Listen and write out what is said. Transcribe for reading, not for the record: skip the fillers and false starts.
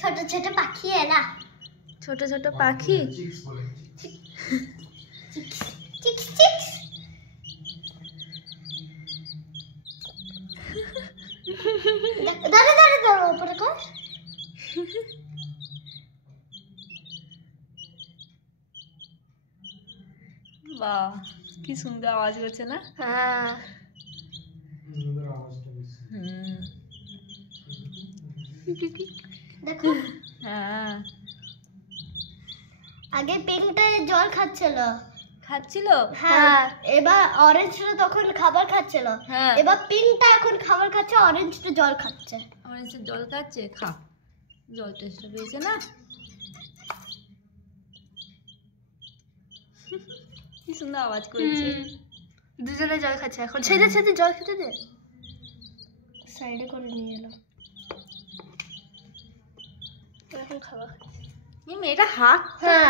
ছোট ছোট পাখি এরা, ছোট ছোট পাখি। Six six six. দাঁড়া দাঁড়া দাঁড়া, উপরে কর। বাহ, কি সুন্দর আওয়াজ করছে না? হ্যাঁ দেখো, হ্যাঁ, আগে পিঙ্কটা জল খাচ্ছিল। হ্যাঁ, এবার অরেঞ্জটা তখন খাবার খাচ্ছিল। হ্যাঁ। এবার পিঙ্কটা এখন খাবার খাচ্ছে, অরেঞ্জটা জল খাচ্ছে। অরেঞ্জ জল খাচ্ছে, খা, জল টেস্ট পেয়েছে না? কি সুন্দর আওয়াজ করছে। দুজনে জল খাচ্ছে এখন। ছেড়ে ছেড়ে জল খেতে দে, সাইডে করে নিয়ে এলো এখন খাবার। এই মেয়েটা হাত। হ্যাঁ